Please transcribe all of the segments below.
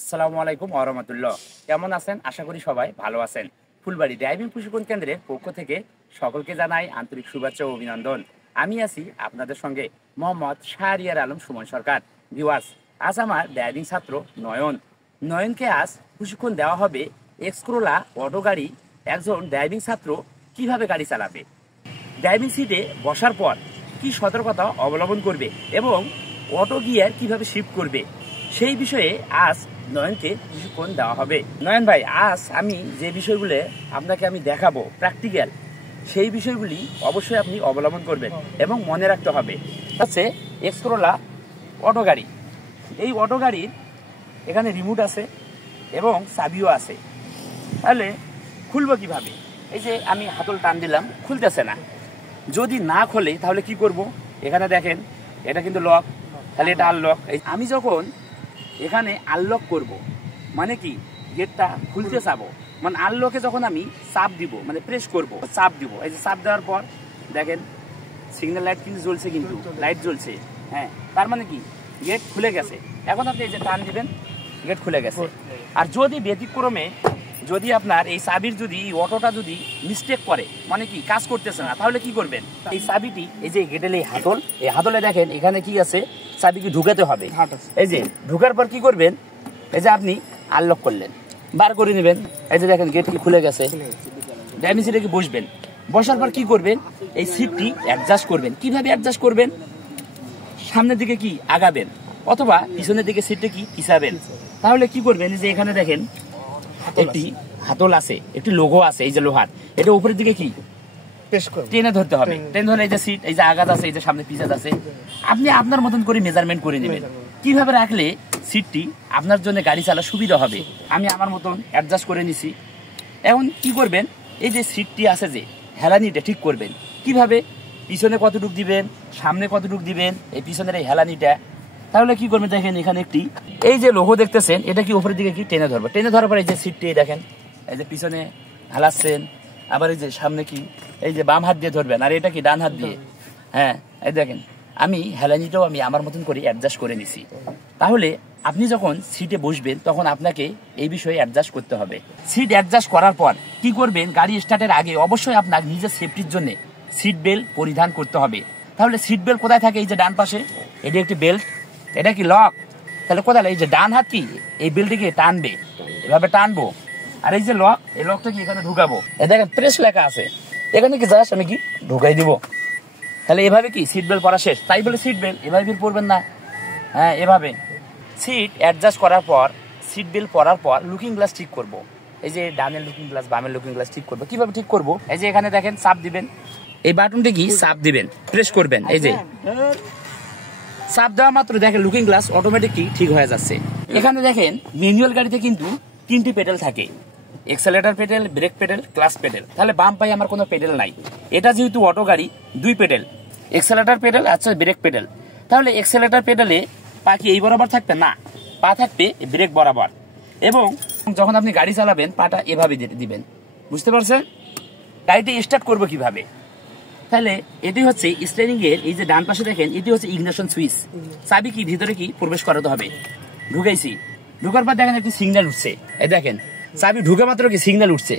আসসালামু আলাইকুম ওয়া রাহমাতুল্লাহ। কেমন আছেন? আশা করি সবাই ভালো আছেন। ফুলবাড়ি ড্রাইভিং প্রশিক্ষণ কেন্দ্রের পক্ষ থেকে সকলকে জানাই আন্তরিক শুভেচ্ছা ও অভিনন্দন। আমি আছি আপনাদের সঙ্গে মোহাম্মদ শাহরিয়ার আলম সুমন সরকার। ভিউয়ার্স, আজ আমার ড্রাইভিং ছাত্র নয়নকে আজ প্রশিক্ষণ দেওয়া হবে এক্সকোলা অটো গাড়ি। একজন ড্রাইভিং ছাত্র কিভাবে গাড়ি চালাবে, ড্রাইভিং সিটে বসার পর কি সতর্কতা অবলম্বন করবে এবং অটো গিয়ার কিভাবে শিফট করবে, সেই বিষয়ে আজ নয়নকে প্রশিক্ষণ দেওয়া হবে। নয়ন ভাই, আজ আমি যে বিষয়গুলো আপনাকে দেখাবো প্র্যাকটিক্যাল, সেই বিষয়গুলি অবশ্যই আপনি অবলম্বন করবেন এবং মনে রাখতে হবে। হচ্ছে এক্সকোলা অটো গাড়ি। এই অটো গাড়ির এখানে রিমোট আছে এবং চাবিও আছে। তাহলে খুলবো কিভাবে? এই যে আমি হাতল টান দিলাম, খুলতেছে না। যদি না খোলে তাহলে কি করব? এখানে দেখেন, এটা কিন্তু লক, তাহলে এটা আনলক। আমি যখন এখানে আনলক করব, মানে কি গেটটা খুলতে চাবো, মানে আনলকে যখন আমি চাপ দিব, মানে প্রেস করব, চাপ দিব। এই যে চাপ দেওয়ার পর দেখেন সিগন্যাল লাইট কিন্তু জ্বলছে, কিন্তু লাইট জ্বলছে। হ্যাঁ, তার মানে কি গেট খুলে গেছে। এখন আপনি এই যে টান দিবেন, গেট খুলে গেছে। আর যদি ব্যতিক্রমে যদি আপনার এই চাবির যদি অটোটা যদি মিস্টেক করে, মানে কি কাজ করতেছে না, তাহলে কি করবেন? এই চাবিটি এই যে গেটের এই হাতলে দেখেন এখানে কি আছে, চাবি কি ঢুকাতে হবে। এই যে ঢুকার পর কি করবেন? এই যে আপনি আনলক করলেন, বার করে নেবেন। এই যে দেখেন গেট কি খুলে গেছে। ড্রাইভিং সিটে কি বসবেন, বসার পর কি করবেন? এই সিটটি অ্যাডজাস্ট করবেন। কিভাবে অ্যাডজাস্ট করবেন? সামনের দিকে কি আগাবেন অথবা পিছনের দিকে সিটটা কি পিছাবেন। তাহলে কি করবেন? যে এখানে দেখেন একটি হাতল আছে, একটি লোগো আছে, এই যে লোহার, এটা উপরের দিকে কি টেনে ধরতে হবে। টেনে ধরে এই যে সিট, এই যে আঘাত আছে, এই যে সামনে পিছাত আছে, আপনি আপনার মতন করে মেজারমেন্ট করে নেবেন। কিভাবে রাখলে সিটটি আপনার জন্য গাড়ি চালা সুবিধা হবে, আমি আমার মতন অ্যাডজাস্ট করে নিছি। এখন কি করবেন? এই যে সিটটি আছে, যে হেলানিটা ঠিক করবেন। কিভাবে? পিছনে কতটুক দিবেন, সামনে কতটুক দিবেন, এই পিছনের এই হেলানিটা। তাহলে কি করবেন? দেখেন এখানে একটি এই যে লোগো দেখতেছেন, এটা কি উপরের দিকে কি টেনে ধরবে। টেনে ধরার পর এই যে সিটটি দেখেন, এই যে পিছনে হেলাচ্ছেন, আবার এই যে সামনে কি এই যে বাম হাত দিয়ে ধরবেন, আর এটা কি ডান হাত দিয়ে। হ্যাঁ, এই দেখেন আমি হেলানিটাও আমি আমার মতন করে অ্যাডজাস্ট করে নিছি। তাহলে আপনি যখন সিটে বসবেন তখন আপনাকে এই বিষয়ে অ্যাডজাস্ট করতে হবে। সিট অ্যাডজাস্ট করার পর কি করবেন? গাড়ি স্টার্টের আগে অবশ্যই আপনার নিজের সেফটির জন্য সিট বেল্ট পরিধান করতে হবে। তাহলে সিট বেল্ট কোথায় থাকে? এই যে ডান পাশে, এটি একটি বেল্ট, এটা কি লক, তাহলে কোথায়? এই যে ডান হাত কি এই বেল্টটিকে টানবে, এভাবে টানবো। আর এই যে লক, এই লকটা কি এখানে ঢুকাবো। দেখেন প্রেস লেখা আছে, এখানে কি জাস্ট আমি কি ঢুকাই দিব। তাহলে এভাবে কি সিট বেল্ট পরা শেষ। তাই বলে সিট বেল্ট এভাবে পরবেন না। হ্যাঁ, এভাবে সিট অ্যাডজাস্ট করার পর, সিট বেল্ট পরার পর লুকিং গ্লাস ঠিক করব। এই যে ডানের লুকিং গ্লাস, বামের লুকিং গ্লাস ঠিক করবো। কিভাবে ঠিক করব? এই যে এখানে দেখেন চাপ দিবেন, এই বাটনটি কি চাপ দিবেন, প্রেস করবেন। এই যে চাপ দেওয়া মাত্র দেখেন লুকিং গ্লাস অটোমেটিক ঠিক হয়ে যাচ্ছে। এখানে দেখেন ম্যানুয়াল গাড়িতে কিন্তু 3টি পেডেল থাকে, accelerator pedal, brake pedal, clutch pedal. তাহলে বাম পায়ে আমার কোনো পেডেল নাই। এটা যেহেতু অটো গাড়ি, 2 পেডেল, এক্সেলেটর পেডেল, আচ্ছা ব্রেক পেডেল। তাহলে এক্সেলেটর পেডেলে পা কি এই বরাবর থাকবে না, পা থাকবে ব্রেক বরাবর। এবং যখন আপনি গাড়ি চালাবেন পাটা এভাবে দিবেন। বুঝতে পারছেন? গাড়িটি স্টার্ট করবো কিভাবে? তাহলে এটি হচ্ছে স্টিয়ারিং এর এই যে ডান পাশে দেখেন, এটি হচ্ছে ইগনিশন সুইচ। চাবি কি ভিতরে কি প্রবেশ করাতে হবে। ঢুকাইছি, ঢুকার পর দেখেন একটি সিগন্যাল উঠছে। এই দেখেন চাবি ঢুকে মাত্র কি সিগন্যাল উঠছে।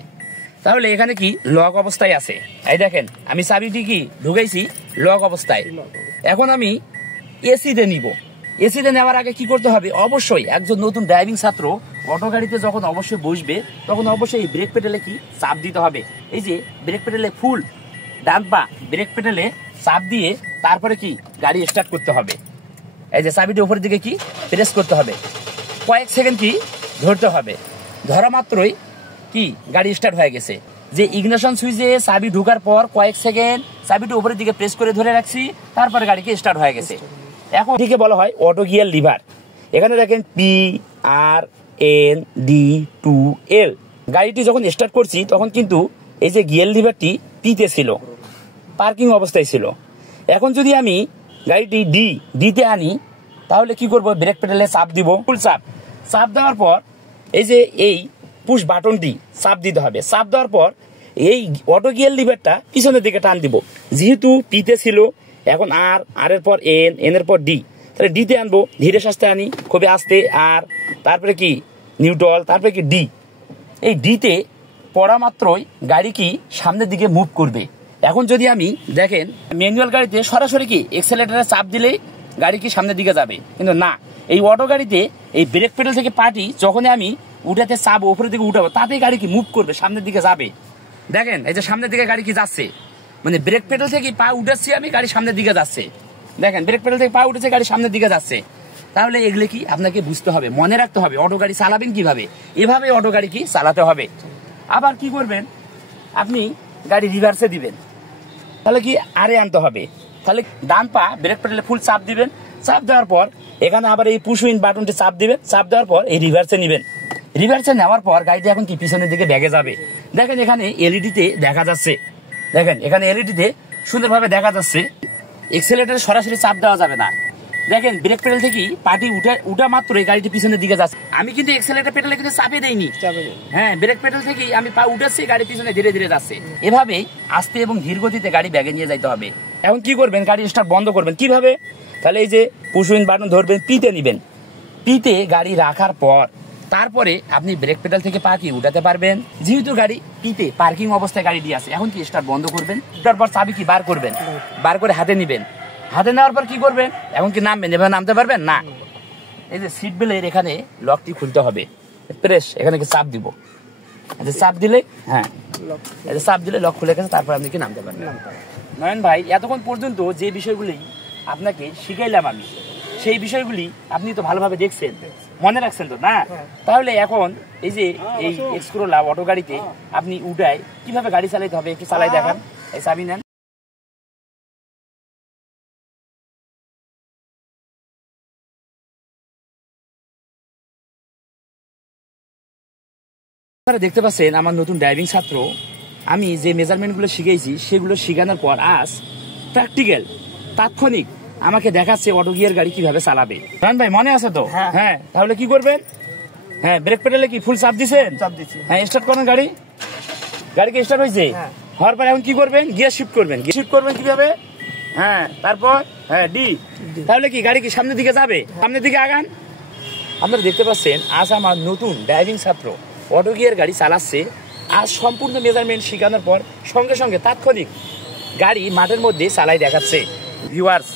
তাহলে এখানে কি লক অবস্থায় আছে। এই দেখেন আমি চাবিটি কি ঢুকাইছি লক অবস্থায়। এখন আমি এসিতে নিব। এসিতে নেওয়ার আগে কি করতে হবে? অবশ্যই একজন নতুন ড্রাইভিং ছাত্র অটো গাড়িতে যখন অবশ্যই বসবে তখন অবশ্যই ব্রেক পেডেলে কি চাপ দিতে হবে। এই যে ব্রেক পেডেলে ফুল ডান পা ব্রেক পেডেলে চাপ দিয়ে তারপরে কি গাড়ি স্টার্ট করতে হবে। এই যে চাবিটি উপরের দিকে কি প্রেস করতে হবে, কয়েক সেকেন্ড কি ধরতে হবে। ধরা মাত্রই কি গাড়ি স্টার্ট হয়ে গেছে। যে ইগনিশন সুইচে চাবি ঢোকার পর কয়েক সেকেন্ড চাবিটি উপরের দিকে প্রেস করে ধরে রাখছি, তারপরে গাড়ি কি স্টার্ট হয়ে গেছে। এখন এটিকে বলা হয় অটো গিয়ার লিভার। এখানে দেখেন PRND2L। গাড়িটি যখন স্টার্ট করছি তখন কিন্তু এই যে গিয়ার লিভারটি পিতে ছিল, পার্কিং অবস্থায় ছিল। এখন যদি আমি গাড়িটি ডিতে আনি তাহলে কি করব? ব্রেক পেডালে চাপ দিব, ফুল চাপ দেওয়ার পর এই যে এই পুশ বাটনটি চাপ দিতে হবে। চাপ দেওয়ার পর এই অটো গিয়ার লিভারটা পিছনের দিকে টান দিব। যেহেতু পিতে ছিল, এখন আর এর পর এন এর পর ডি, তাহলে ডিতে আনবো, ধীরে সাস্তে আনি, খুবই আস্তে। আর তারপরে কি নিউট্রাল, তারপরে কি ডি। এই ডিতে পড়া মাত্রই গাড়ি কি সামনের দিকে মুভ করবে। এখন যদি আমি দেখেন ম্যানুয়াল গাড়িতে সরাসরি কি এক্সেলেটারে চাপ দিলেই গাড়ি কি সামনের দিকে যাবে, কিন্তু না, এই অটো গাড়িতে এই ব্রেক পেডাল থেকে পাটি যখনই আমি উঠাতে চাপবো, উপরের দিকে উঠাবো, তাতেই গাড়ি কি মুভ করবে, সামনের দিকে যাবে। দেখেন এই যে সামনের দিকে গাড়ি কি যাচ্ছে, মানে ব্রেক পেডাল থেকে পা উঠাচ্ছি আমি, গাড়ি সামনের দিকে যাচ্ছে। দেখেন ব্রেক পেডাল থেকে পা উঠেছে, গাড়ি সামনের দিকে যাচ্ছে। তাহলে এগুলো কি আপনাকে বুঝতে হবে, মনে রাখতে হবে, অটো গাড়ি চালাবেন কিভাবে, এভাবে অটো গাড়ি কি চালাতে হবে। আবার কি করবেন, আপনি গাড়ি রিভার্সে দিবেন, তাহলে কি আরে আনতে হবে। তাহলে ডান পা ব্রেক পেডালে ফুল চাপ দিবেন, চাপ দেওয়ার পর এখানে আবার এই পুশ উইন বাটনটি চাপ দিবেন, চাপ দেওয়ার পর এই রিভার্সে নিবেন। রিভার্সে নেওয়ার পর গাড়িটি এখন কি পিছনের দিকে ব্যাগে যাবে। দেখেন এখানে এলইডিতে দেখা যাচ্ছে, দেখেন এখানে এলইডিতে সুন্দরভাবে দেখা যাচ্ছে। এক্সেলেটারে সরাসরি চাপ দেওয়া যাবে না। দেখেন ব্রেক পেডাল থেকে পাটি উঠা মাত্র এই গাড়িটি পিছনের দিকে যাচ্ছে। আমি কিন্তু এক্সেলেটার পেডালে কিন্তু চাপে দেইনি, হ্যাঁ, ব্রেক পেডাল থেকে আমি পা উঠাচ্ছি, গাড়ি পিছনে ধীরে ধীরে যাচ্ছে। এভাবে আস্তে এবং ধীর গতিতে গাড়ি ব্যাগে নিয়ে যাইতে হবে। এখন কি করবেন, গাড়ি স্টার্ট বন্ধ করবেন কিভাবে। তাহলে এই যে পুশ উইন বাটন ধরবেন, পিতে নিবেন, পিতে গাড়ি রাখার পর তারপরে আপনি ব্রেক পেডাল থেকে পা কি উঠাতে পারবেন। যেহেতু গাড়ি পিতে পার্কিং অবস্থায় গাড়িটি আছে, এখন কি স্টার্ট বন্ধ করবেন, তারপর চাবি কি বার করবেন, বার করে হাতে নিবেন। হাতে নেওয়ার পর কি করবেন, এখন কি নামবেন, এভাবে নামতে পারবেন না। এই যে সিট বেল্টের এখানে লকটি খুলতে হবে, প্রেস এখানে কি চাপ দিব, চাপ দিলে, হ্যাঁ চাপ দিলে লক খুলে গেছে, তারপর আপনি কি নামতে পারবেন। নয়ন ভাই, এতক্ষণ পর্যন্ত যে বিষয়গুলি আপনাকে শিখাইলাম আমি, সেই বিষয়গুলি আপনি তো ভালোভাবে দেখছেন, মনে রাখছেন তো না। তাহলে এখন এই যে এই এক্সকোরোলা অটো গাড়িতে আপনি উঠায় কিভাবে গাড়ি চালাইতে হবে একটু চালাই দেখান। এই চাবি নেন। আপনারা দেখতে পাচ্ছেন আমার নতুন ড্রাইভিং ছাত্র, আমি যে মেজারমেন্টগুলো শিখেছি সেগুলো শেখানোর পর আজ প্র্যাকটিক্যাল তাৎক্ষণিক আমাকে দেখাচ্ছে অটো গিয়ার গাড়ি কিভাবে চালাবে। নয়ন ভাই মনে আছে তো? হ্যাঁ, তাহলে কি করবেন, হ্যাঁ ব্রেক পেডালে কি ফুল চাপ দিছেন, হ্যাঁ স্টার্ট করেন, গাড়ি কি স্টার্ট হয়েছে। হওয়ার পর এখন কি করবেন, গিয়ার শিফট করবেন। গিয়ার শিফট করবেন কিভাবে, হ্যাঁ তারপর হ্যাঁ ডি। তাহলে কি গাড়ি কি সামনের দিকে যাবে, সামনের দিকে আগান। আপনারা দেখতে পাচ্ছেন আজ আমার নতুন ড্রাইভিং ছাত্র অটো গিয়ার গাড়ি চালাচ্ছে। আজ সম্পূর্ণ মেজারমেন্ট শেখানোর পর সঙ্গে সঙ্গে তাৎক্ষণিক গাড়ি মাঠের মধ্যে চালাই দেখাচ্ছে। ভিউয়ার্স,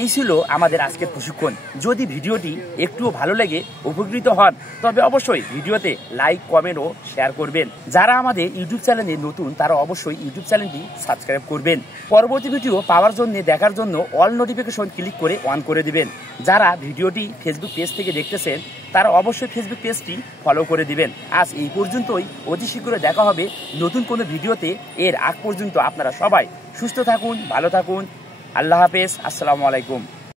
এই ছিল আমাদের আজকের প্রশিক্ষণ। যদি ভিডিওটি একটুও ভালো লেগে উপকৃত হন, তবে অবশ্যই ভিডিওতে লাইক, কমেন্ট ও শেয়ার করবেন। যারা আমাদের ইউটিউব চ্যানেলে নতুন, তারা অবশ্যই ইউটিউব চ্যানেলটি সাবস্ক্রাইব করবেন। পরবর্তী ভিডিও পাওয়ার জন্য, দেখার জন্য অল নোটিফিকেশন ক্লিক করে অন করে দিবেন। যারা ভিডিওটি ফেসবুক পেজ থেকে দেখতেছেন, তারা অবশ্যই ফেসবুক পেজটি ফলো করে দিবেন। আজ এই পর্যন্তই, অতি শীঘ্রই দেখা হবে নতুন কোনো ভিডিওতে। এর আগ পর্যন্ত আপনারা সবাই সুস্থ থাকুন, ভালো থাকুন। আল্লাহ হাফেজ, আসসালামু আলাইকুম।